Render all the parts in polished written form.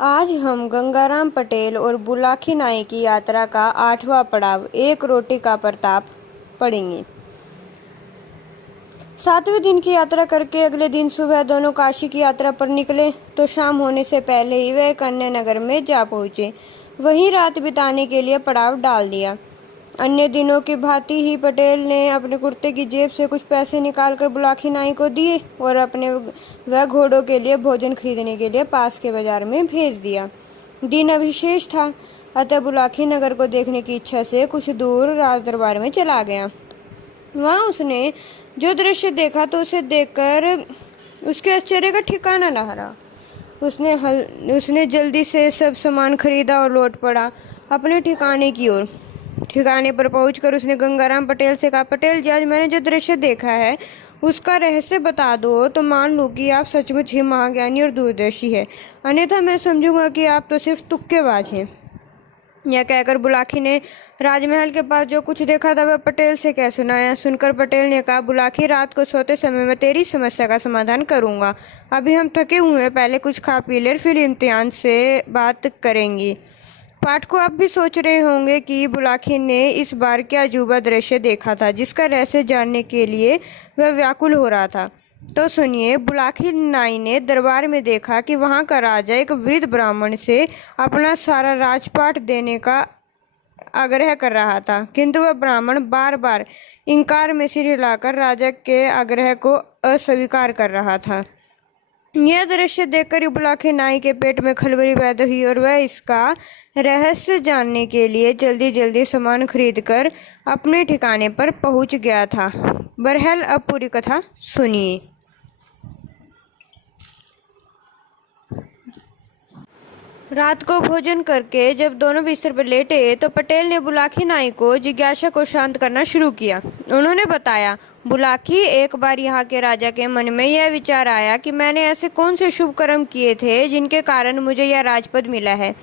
आज हम गंगाराम पटेल और बुलाकी नाई की यात्रा का 8वां पड़ाव एक रोटी का प्रताप पढ़ेंगे। 7वें दिन की यात्रा करके अगले दिन सुबह दोनों काशी की यात्रा पर निकले तो शाम होने से पहले ही वे कन्या नगर में जा पहुंचे। वहीं रात बिताने के लिए पड़ाव डाल दिया। अन्य दिनों की भांति ही पटेल ने अपने कुर्ते की जेब से कुछ पैसे निकालकर बुलाकी नाई को दिए और अपने व घोड़ों के लिए भोजन खरीदने के लिए पास के बाजार में भेज दिया। दिन अविशेष था, अतः बुलाकी नगर को देखने की इच्छा से कुछ दूर राज दरबार में चला गया। वहाँ उसने जो दृश्य देखा तो उसे देखकर उसके आश्चर्य का ठिकाना न रहा। उसने जल्दी से सब सामान खरीदा और लौट पड़ा अपने ठिकाने की ओर। ठिकाने पर पहुंचकर उसने गंगाराम पटेल से कहा, पटेल जी, आज मैंने जो दृश्य देखा है उसका रहस्य बता दो तो मान लूँ कि आप सचमुच ही महाज्ञानी और दूरदर्शी है, अन्यथा मैं समझूंगा कि आप तो सिर्फ तुक्केबाज हैं। यह कहकर बुलाकी ने राजमहल के पास जो कुछ देखा था वह पटेल से कह सुनाया। सुनकर पटेल ने कहा, बुलाकी, रात को सोते समय मैं तेरी समस्या का समाधान करूंगा। अभी हम थके हुए हैं, पहले कुछ खा पी ले, फिर इम्तिहान से बात करेंगे। पाठकों आप भी सोच रहे होंगे कि बुलाकी ने इस बार क्या अजूबा दृश्य देखा था जिसका रहस्य जानने के लिए वह व्याकुल हो रहा था। तो सुनिए। बुलाकी नाई ने दरबार में देखा कि वहां का राजा एक वृद्ध ब्राह्मण से अपना सारा राजपाट देने का आग्रह कर रहा था, किंतु वह ब्राह्मण बार बार इंकार में सिर हिलाकर राजा के आग्रह को अस्वीकार कर रहा था। यह दृश्य देखकर बुलाकी नाई के पेट में खलबली पैदा हुई और वह इसका रहस्य जानने के लिए जल्दी जल्दी सामान खरीदकर अपने ठिकाने पर पहुंच गया था। बहरहाल अब पूरी कथा सुनिए। रात को भोजन करके जब दोनों बिस्तर पर लेटे तो पटेल ने बुलाकी नाई को जिज्ञासा को शांत करना शुरू किया। उन्होंने बताया, बुलाकी, एक बार यहाँ के राजा के मन में यह विचार आया कि मैंने ऐसे कौन से शुभ कर्म किए थे जिनके कारण मुझे यह राजपद मिला है।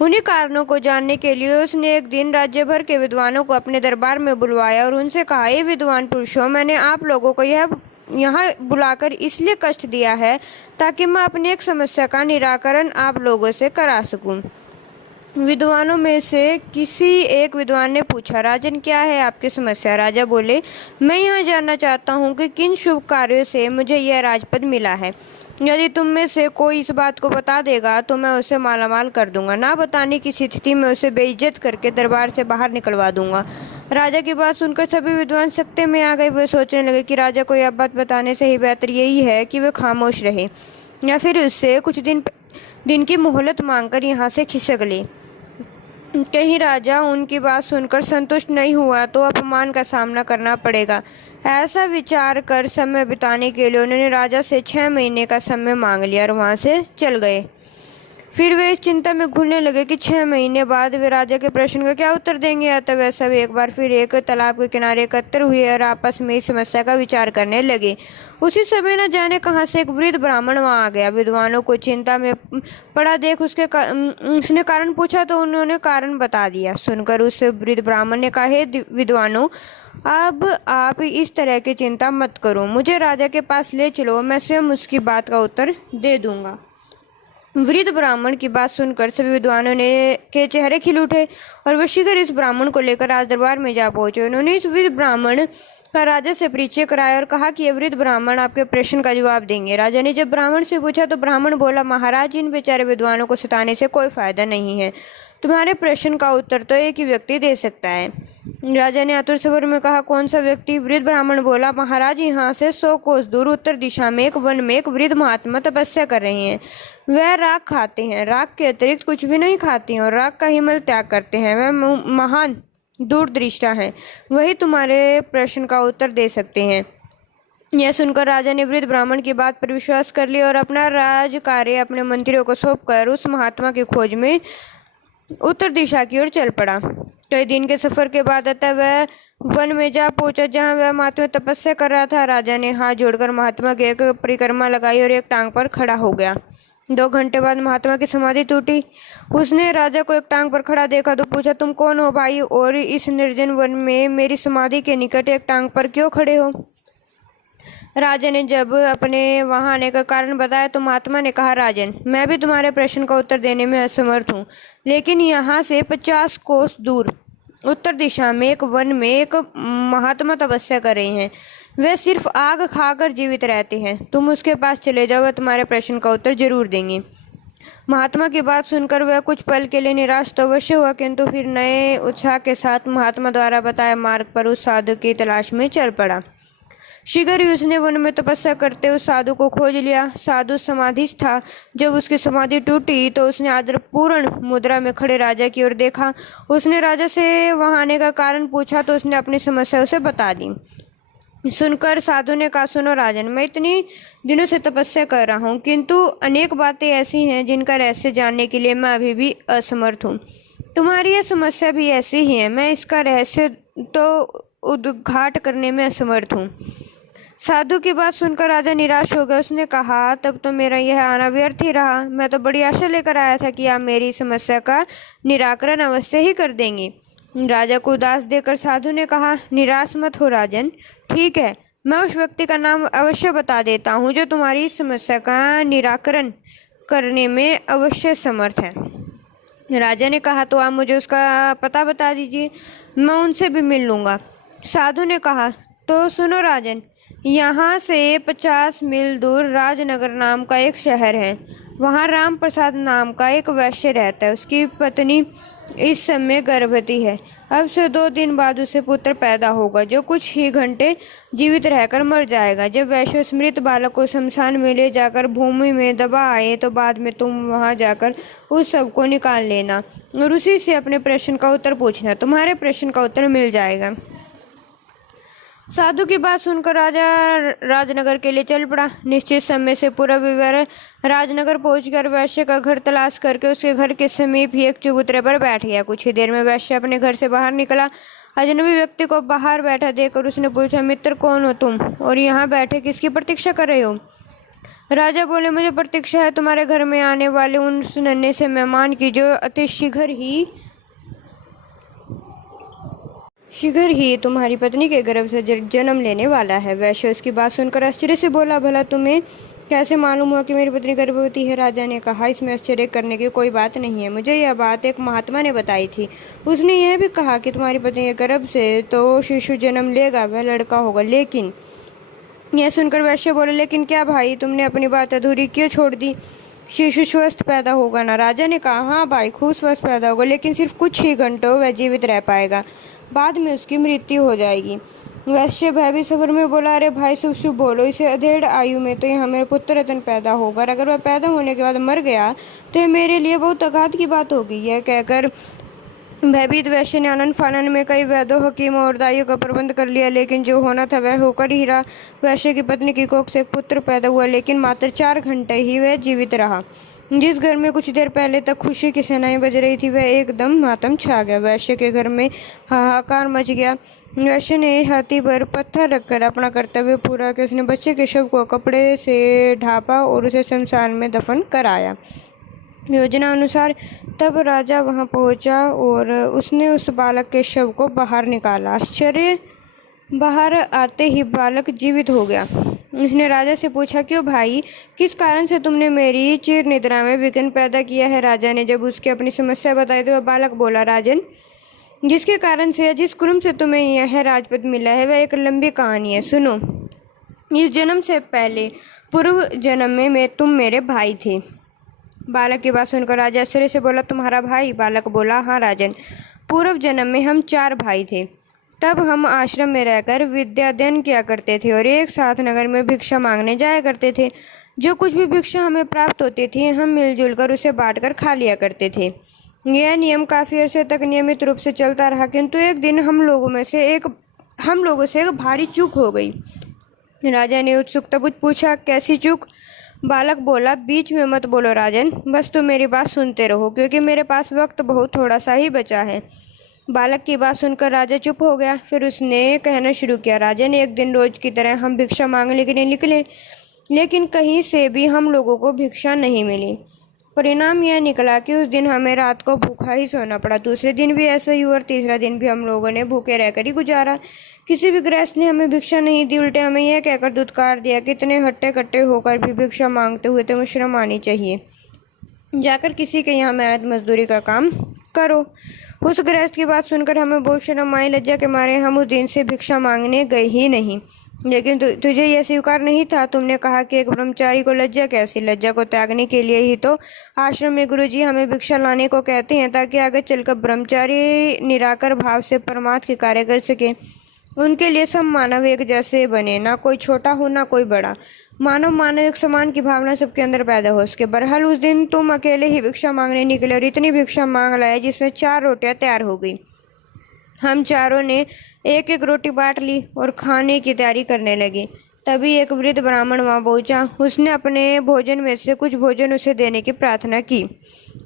उन्हीं कारणों को जानने के लिए उसने एक दिन राज्य भर के विद्वानों को अपने दरबार में बुलवाया और उनसे कहा, ये विद्वान पुरुषों, मैंने आप लोगों को यहाँ बुलाकर इसलिए कष्ट दिया है ताकि मैं अपनी एक समस्या का निराकरण आप लोगों से करा सकूं। विद्वानों में से किसी एक विद्वान ने पूछा, राजन, क्या है आपकी समस्या? राजा बोले, मैं यह जानना चाहता हूँ कि किन शुभ कार्यों से मुझे यह राजपद मिला है। यदि तुम में से कोई इस बात को बता देगा तो मैं उसे मालामाल कर दूंगा, ना बताने की स्थिति में उसे बेइज्जत करके दरबार से बाहर निकलवा दूंगा। राजा की बात सुनकर सभी विद्वान सकते में आ गए। वे सोचने लगे कि राजा को यह बात बताने से ही बेहतर यही है कि वे खामोश रहे या फिर उससे कुछ दिन की मोहलत मांगकर यहाँ से खिसक ले। कहीं राजा उनकी बात सुनकर संतुष्ट नहीं हुआ तो अपमान का सामना करना पड़ेगा। ऐसा विचार कर समय बिताने के लिए उन्होंने राजा से 6 महीने का समय मांग लिया और वहां से चल गए। फिर वे इस चिंता में घुलने लगे कि 6 महीने बाद वे राजा के प्रश्न का क्या उत्तर देंगे। अतः वे सब एक बार फिर एक तालाब के किनारे एकत्र हुए और आपस में इस समस्या का विचार करने लगे। उसी समय न जाने कहां से एक वृद्ध ब्राह्मण वहां आ गया। विद्वानों को चिंता में पड़ा देख उसने कारण पूछा तो उन्होंने कारण बता दिया। सुनकर उस वृद्ध ब्राह्मण ने कहा, हे विद्वानों, अब आप इस तरह की चिंता मत करो, मुझे राजा के पास ले चलो, मैं स्वयं उसकी बात का उत्तर दे दूंगा। वृद्ध ब्राह्मण की बात सुनकर सभी विद्वानों के चेहरे खिल उठे और वह शीघ्र इस ब्राह्मण को लेकर राज दरबार में जा पहुंचे। उन्होंने इस वृद्ध ब्राह्मण का राजा से परिचय कराया और कहा कि ये वृद्ध ब्राह्मण आपके प्रश्न का जवाब देंगे। राजा ने जब ब्राह्मण से पूछा तो ब्राह्मण बोला, महाराज, इन बेचारे विद्वानों को सताने से कोई फायदा नहीं है, तुम्हारे प्रश्न का उत्तर तो एक ही व्यक्ति दे सकता है। राजा ने आतुर स्वर में कहा, कौन सा व्यक्ति? वृद्ध ब्राह्मण बोला, महाराज, यहाँ से 100 कोस दूर उत्तर दिशा में एक वन में एक वृद्ध महात्मा तपस्या कर रहे हैं। वह राख खाते हैं, राख के अतिरिक्त कुछ भी नहीं खाते हैं और राख का ही मल त्याग करते हैं। वह महान दूरदृष्टा है, वही तुम्हारे प्रश्न का उत्तर दे सकते हैं। यह सुनकर राजा ने वृद्ध ब्राह्मण की बात पर विश्वास कर लिया और अपना राज कार्य अपने मंत्रियों को सौंपकर उस महात्मा की खोज में उत्तर दिशा की ओर चल पड़ा। कई दिन के सफर के बाद अतः वह वन में जा पहुंचा जहां वह महात्मा तपस्या कर रहा था। राजा ने हाथ जोड़कर महात्मा की एक परिक्रमा लगाई और एक टांग पर खड़ा हो गया। 2 घंटे बाद महात्मा की समाधि टूटी। उसने राजा को एक टांग पर खड़ा देखा तो पूछा, तुम कौन हो भाई, और इस निर्जन वन में मेरी समाधि के निकट एक टांग पर क्यों खड़े हो? राजा ने जब अपने वहां आने का कारण बताया तो महात्मा ने कहा, राजन, मैं भी तुम्हारे प्रश्न का उत्तर देने में असमर्थ हूँ, लेकिन यहाँ से 50 कोस दूर उत्तर दिशा में एक वन में एक महात्मा तपस्या कर रहे हैं। वे सिर्फ आग खाकर जीवित रहते हैं। तुम उसके पास चले जाओ, वह तुम्हारे प्रश्न का उत्तर जरूर देंगे। महात्मा की बात सुनकर वह कुछ पल के लिए निराश तो अवश्य हुआ, किंतु फिर नए उत्साह के साथ महात्मा द्वारा बताया मार्ग पर उस साधु की तलाश में चल पड़ा। शीघ्र ही उसने वन में तपस्या करते उस साधु को खोज लिया। साधु समाधिस्थ था। जब उसकी समाधि टूटी तो उसने आदरपूर्ण मुद्रा में खड़े राजा की ओर देखा। उसने राजा से वहां आने का कारण पूछा तो उसने अपनी समस्या उसे बता दी। सुनकर साधु ने कहा, सुनो राजन, मैं इतनी दिनों से तपस्या कर रहा हूँ, किंतु अनेक बातें ऐसी हैं जिनका रहस्य जानने के लिए मैं अभी भी असमर्थ हूँ। तुम्हारी यह समस्या भी ऐसी ही है। मैं इसका रहस्य तो उद्घाट करने में असमर्थ हूँ। साधु की बात सुनकर राजा निराश हो गया। उसने कहा, तब तो मेरा यह आना व्यर्थ ही रहा। मैं तो बड़ी आशा लेकर आया था कि आप मेरी समस्या का निराकरण अवश्य ही कर देंगे। राजा को उदास देकर साधु ने कहा, निराश मत हो राजन, ठीक है, मैं उस व्यक्ति का नाम अवश्य बता देता हूँ जो तुम्हारी इस समस्या का निराकरण करने में अवश्य समर्थ है। राजा ने कहा, तो आप मुझे उसका पता बता दीजिए, मैं उनसे भी मिल लूँगा। साधु ने कहा, तो सुनो राजन, यहाँ से 50 मील दूर राजनगर नाम का एक शहर है। वहाँ राम प्रसाद नाम का एक वैश्य रहता है। उसकी पत्नी इस समय गर्भवती है। अब से 2 दिन बाद उसे पुत्र पैदा होगा, जो कुछ ही घंटे जीवित रहकर मर जाएगा। जब वैश्य उस मृत बालक को शमशान में ले जाकर भूमि में दबा आए तो बाद में तुम वहां जाकर उस सब को निकाल लेना और उसी से अपने प्रश्न का उत्तर पूछना। तुम्हारे प्रश्न का उत्तर मिल जाएगा। साधु की बात सुनकर राजा राजनगर के लिए चल पड़ा। निश्चित समय से पूरा विवर राजनगर पहुंचकर वैश्य का घर तलाश करके उसके घर के समीप ही एक चबूतरे पर बैठ गया। कुछ ही देर में वैश्य अपने घर से बाहर निकला। अजनबी व्यक्ति को बाहर बैठा देखकर उसने पूछा, मित्र, कौन हो तुम और यहाँ बैठे किसकी प्रतीक्षा कर रहे हो? राजा बोले, मुझे प्रतीक्षा है तुम्हारे घर में आने वाले उन नन्हे से मेहमान की, जो अति शीघ्र ही तुम्हारी पत्नी के गर्भ से जन्म लेने वाला है। वैश्य उसकी बात सुनकर आश्चर्य से बोला, भला तुम्हें कैसे मालूम हुआ कि मेरी पत्नी गर्भवती है? राजा ने कहा, इसमें आश्चर्य करने की कोई बात नहीं है। मुझे यह बात एक महात्मा ने बताई थी। उसने यह भी कहा कि तुम्हारी पत्नी के गर्भ से तो शिशु जन्म लेगा, वह लड़का होगा। लेकिन यह सुनकर वैश्य बोले, लेकिन क्या भाई, तुमने अपनी बात अधूरी क्यों छोड़ दी? शिशु स्वस्थ पैदा होगा ना? राजा ने कहा, हाँ भाई, खूब स्वस्थ पैदा होगा, लेकिन सिर्फ कुछ ही घंटों वह जीवित रह पाएगा, बाद में उसकी मृत्यु हो जाएगी। वैश्य भयभीत स्वर में बोला, अरे भाई, शुभ शुभ बोलो, इसे अधेड़ आयु में तो यहाँ मेरा पुत्र रतन पैदा होगा, और अगर वह पैदा होने के बाद मर गया तो यह मेरे लिए बहुत आघात की बात होगी। यह कहकर भयभीत वैश्य ने आनन फानन में कई वैद्यों, हकीमों और दाइयों का प्रबंध कर लिया, लेकिन जो होना था वह होकर ही रहा। वैश्य की पत्नी की कोख से एक पुत्र पैदा हुआ, लेकिन मात्र 4 घंटे ही वह जीवित रहा। जिस घर में कुछ देर पहले तक खुशी की सेनाएं बज रही थी, वह एकदम मातम छा गया। वैश्य के घर में हाहाकार मच गया। वैश्य ने हाथी पर पत्थर रखकर अपना कर्तव्य पूरा किया। उसने बच्चे के शव को कपड़े से ढांपा और उसे शमशान में दफन कराया। योजना अनुसार तब राजा वहां पहुंचा और उसने उस बालक के शव को बाहर निकाला। आश्चर्य, बाहर आते ही बालक जीवित हो गया। उसने राजा से पूछा, क्यों भाई, किस कारण से तुमने मेरी चिर निद्रा में विघ्न पैदा किया है? राजा ने जब उसकी अपनी समस्या बताई तो वह बालक बोला, राजन, जिसके कारण से या जिस कुर्म से तुम्हें यह राजपद मिला है वह एक लंबी कहानी है, सुनो। इस जन्म से पहले पूर्व जन्म में तुम मेरे भाई थे। बालक की बात सुनकर राजा आश्चर्य से बोला, तुम्हारा भाई? बालक बोला, हाँ राजन, पूर्व जन्म में हम 4 भाई थे। तब हम आश्रम में रहकर विद्या अध्ययन किया करते थे और एक साथ नगर में भिक्षा मांगने जाया करते थे। जो कुछ भी भिक्षा हमें प्राप्त होती थी हम मिलजुल कर उसे बांटकर खा लिया करते थे। यह नियम काफ़ी अरसे तक नियमित रूप से चलता रहा, किंतु एक दिन हम लोगों से एक भारी चूक हो गई। राजा ने उत्सुकता पूछा, कैसी चूक? बालक बोला, बीच में मत बोलो राजन, बस तुम मेरी बात सुनते रहो, क्योंकि मेरे पास वक्त बहुत थोड़ा सा ही बचा है। बालक की बात सुनकर राजा चुप हो गया। फिर उसने कहना शुरू किया, राजन, एक दिन रोज की तरह हम भिक्षा मांगने के लिए निकले, लेकिन कहीं से भी हम लोगों को भिक्षा नहीं मिली। परिणाम यह निकला कि उस दिन हमें रात को भूखा ही सोना पड़ा। दूसरे दिन भी ऐसा ही हुआ और तीसरा दिन भी हम लोगों ने भूखे रहकर ही गुजारा। किसी भी गृहस्थ ने हमें भिक्षा नहीं दी, उल्टे हमें यह कहकर दुत्कार दिया कि इतने हट्टे कट्टे होकर भी भिक्षा मांगते हुए तुम्हें शर्म आनी चाहिए, जाकर किसी के यहाँ मेहनत मजदूरी का काम करो। उस गृहस्थ की बात सुनकर हमें बहुत शर्म आई। लज्जा के मारे हम उस दिन से भिक्षा मांगने गए ही नहीं। लेकिन तुझे यह स्वीकार नहीं था। तुमने कहा कि एक ब्रह्मचारी को लज्जा कैसी? लज्जा को त्यागने के लिए ही तो आश्रम में गुरुजी हमें भिक्षा लाने को कहते हैं, ताकि आगे चलकर ब्रह्मचारी निराकर भाव से परमार्थ के कार्य कर सके। उनके लिए सब मानव एक जैसे बने, ना कोई छोटा हो ना कोई बड़ा। मानव एक समान की भावना सबके अंदर पैदा हो सके। बहरहाल उस दिन तुम अकेले ही भिक्षा मांगने निकले और इतनी भिक्षा मांग लाए जिसमें 4 रोटियां तैयार हो गई। हम चारों ने एक एक रोटी बांट ली और खाने की तैयारी करने लगे। तभी एक वृद्ध ब्राह्मण वहां पहुंचा। उसने अपने भोजन में से कुछ भोजन उसे देने की प्रार्थना की।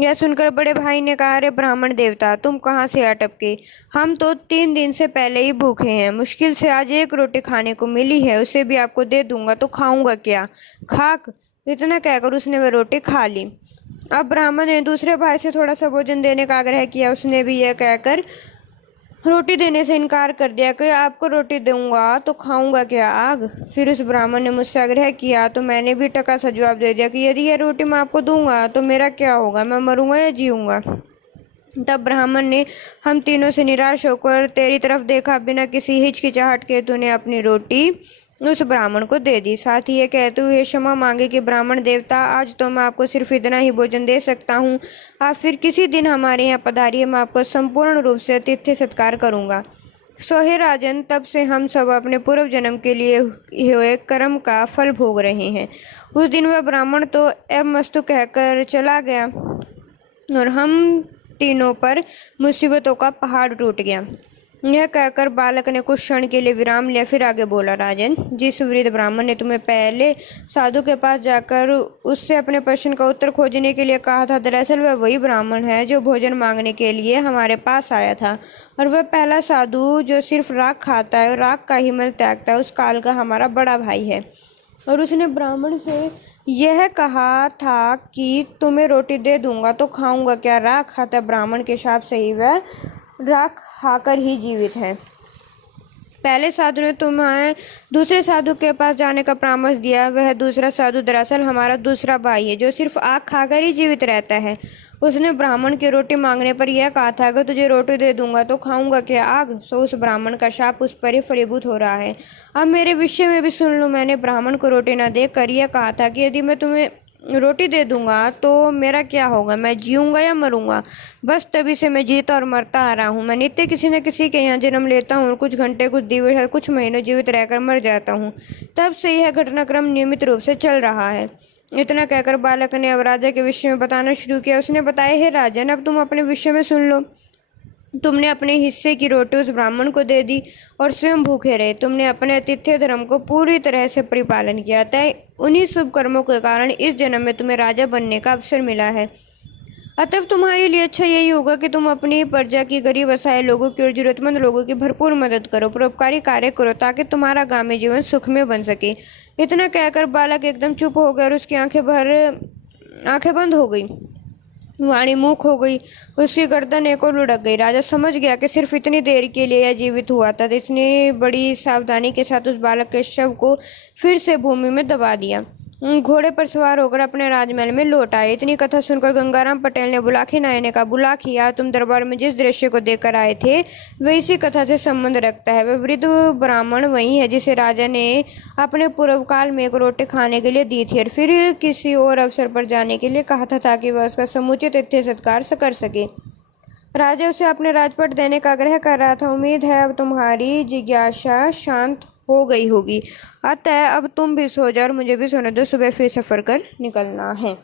यह सुनकर बड़े भाई ने कहा, अरे ब्राह्मण देवता, तुम कहाँ से आ टपके? हम तो 3 दिन से पहले ही भूखे हैं। मुश्किल से आज एक रोटी खाने को मिली है, उसे भी आपको दे दूंगा तो खाऊंगा क्या? खाक। इतना कहकर उसने वह रोटी खा ली। अब ब्राह्मण ने दूसरे भाई से थोड़ा सा भोजन देने का आग्रह किया। उसने भी यह कहकर रोटी देने से इनकार कर दिया कि आपको रोटी दूंगा तो खाऊंगा क्या, आग। फिर उस ब्राह्मण ने मुझसे आग्रह किया तो मैंने भी टका सा जवाब दे दिया कि यदि यह रोटी मैं आपको दूंगा तो मेरा क्या होगा, मैं मरूंगा या जीऊंगा? तब ब्राह्मण ने हम तीनों से निराश होकर तेरी तरफ देखा। बिना किसी हिचकिचाहट के तूने अपनी रोटी उस ब्राह्मण को दे दी। साथ ही ये कहते हुए क्षमा मांगे कि ब्राह्मण देवता, आज तो मैं आपको सिर्फ इतना ही भोजन दे सकता हूँ। आप फिर किसी दिन हमारे यहाँ पधारिए, मैं आपको संपूर्ण रूप से आतिथ्य सत्कार करूँगा। सो हे राजन, तब से हम सब अपने पूर्व जन्म के लिए हुए कर्म का फल भोग रहे हैं। उस दिन वह ब्राह्मण तो एवमस्तु कहकर चला गया और हम तीनों पर मुसीबतों का पहाड़ टूट गया। यह कहकर बालक ने कुछ क्षण के लिए विराम लिया, फिर आगे बोला, राजन, जिस वृद्ध ब्राह्मण ने तुम्हें पहले साधु के पास जाकर उससे अपने प्रश्न का उत्तर खोजने के लिए कहा था, दरअसल वह वही ब्राह्मण है जो भोजन मांगने के लिए हमारे पास आया था। और वह पहला साधु जो सिर्फ राख खाता है और राख का ही मल त्यागता है, उस काल का हमारा बड़ा भाई है। और उसने ब्राह्मण से यह कहा था कि तुम्हें रोटी दे दूंगा तो खाऊंगा क्या? राख खाता ब्राह्मण के शाप से ही वह राख खाकर ही जीवित है। पहले साधु ने तुम्हें दूसरे साधु के पास जाने का परामर्श दिया। वह दूसरा साधु दरअसल हमारा दूसरा भाई है जो सिर्फ आग खाकर ही जीवित रहता है। उसने ब्राह्मण की रोटी मांगने पर यह कहा था कि तुझे रोटी दे दूंगा तो खाऊंगा क्या, आग। सो उस ब्राह्मण का शाप उस पर ही फलीभूत हो रहा है। अब मेरे विषय में भी सुन लो। मैंने ब्राह्मण को रोटी न देकर यह कहा था कि यदि मैं तुम्हें रोटी दे दूंगा तो मेरा क्या होगा, मैं जीऊंगा या मरूंगा? बस तभी से मैं जीता और मरता आ रहा हूँ। मैं नित्य किसी न किसी के यहाँ जन्म लेता हूँ और कुछ घंटे, कुछ दिवस, कुछ महीनों जीवित रहकर मर जाता हूँ। तब से यह घटनाक्रम नियमित रूप से चल रहा है। इतना कहकर बालक ने अब राजा के विषय में बताना शुरू किया। उसने बताया, हे राजन, अब तुम अपने विषय में सुन लो। तुमने अपने हिस्से की रोटी उस ब्राह्मण को दे दी और स्वयं भूखे रहे। तुमने अपने आतिथ्य धर्म को पूरी तरह से परिपालन किया। तय उन्हीं शुभ कर्मों के कारण इस जन्म में तुम्हें राजा बनने का अवसर मिला है। अतः तुम्हारे लिए अच्छा यही होगा कि तुम अपनी प्रजा की गरीब असहाय लोगों की और जरूरतमंद लोगों की भरपूर मदद करो, परोपकारी कार्य करो, ताकि तुम्हारा आगामी जीवन सुख में बन सके। इतना कहकर बालक एकदम चुप हो गया और उसकी आंखें बंद हो गई, वाणी मूक हो गई, उसकी गर्दन एक और लुढ़क गई। राजा समझ गया कि सिर्फ इतनी देर के लिए यह जीवित हुआ था। इसने बड़ी सावधानी के साथ उस बालक के शव को फिर से भूमि में दबा दिया। घोड़े पर सवार होकर अपने राजमहल में लौट आए। इतनी कथा सुनकर गंगाराम पटेल ने बुलाकी नाई ने कहा, बुलाकी, आज तुम दरबार में जिस दृश्य को देखकर आए थे वह इसी कथा से संबंध रखता है। वह वृद्ध ब्राह्मण वही है जिसे राजा ने अपने पूर्व काल में एक रोटी खाने के लिए दी थी और फिर किसी और अवसर पर जाने के लिए कहा था ताकि वह उसका समुचित अतिथ्य सत्कार कर सके। राजा उसे अपने राजपट देने का आग्रह कर रहा था। उम्मीद है अब तुम्हारी जिज्ञासा शांत हो गई होगी। अतः अब तुम भी सो जाओ और मुझे भी सोने दो, सुबह फिर सफर कर निकलना है।